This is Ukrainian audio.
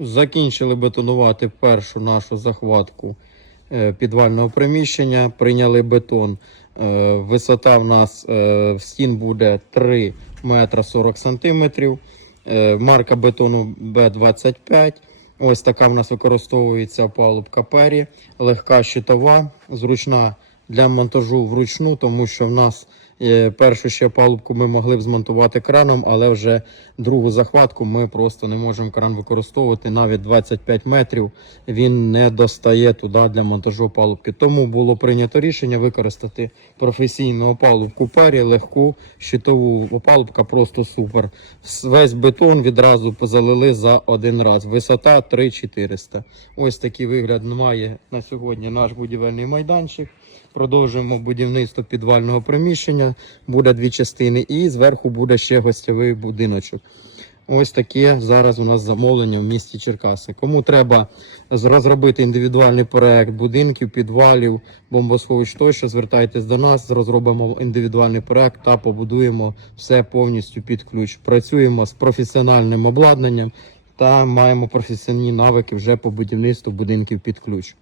Закінчили бетонувати першу нашу захватку е, підвального приміщення. Прийняли бетон. Е, Висота в нас е, в стін буде 3 метра 40 сантиметрів. Марка бетону Б25. Ось така в нас використовується палубка пері, легка щитова, зручна для монтажу вручну, тому що в нас першу ще палубку ми могли б змонтувати краном, але вже другу захватку ми просто не можемо кран використовувати. Навіть 25 метрів він не достає туди для монтажу палубки. Тому було прийнято рішення використати професійну палубку пері, легку щитову опалубка, просто супер. Весь бетон відразу залили за один раз. Висота 3400. Ось такий вигляд має на сьогодні наш будівельний майданчик. Продовжуємо будівництво підвального приміщення. Буде дві частини, і зверху буде ще гостєвий будиночок. Ось таке зараз у нас замовлення в місті Черкаси. Кому треба розробити індивідуальний проект будинків, підвалів, бомбосховищ тощо, звертайтесь до нас, розробимо індивідуальний проект та побудуємо все повністю під ключ. Працюємо з професіональним обладнанням та маємо професійні навики вже по будівництву будинків під ключ.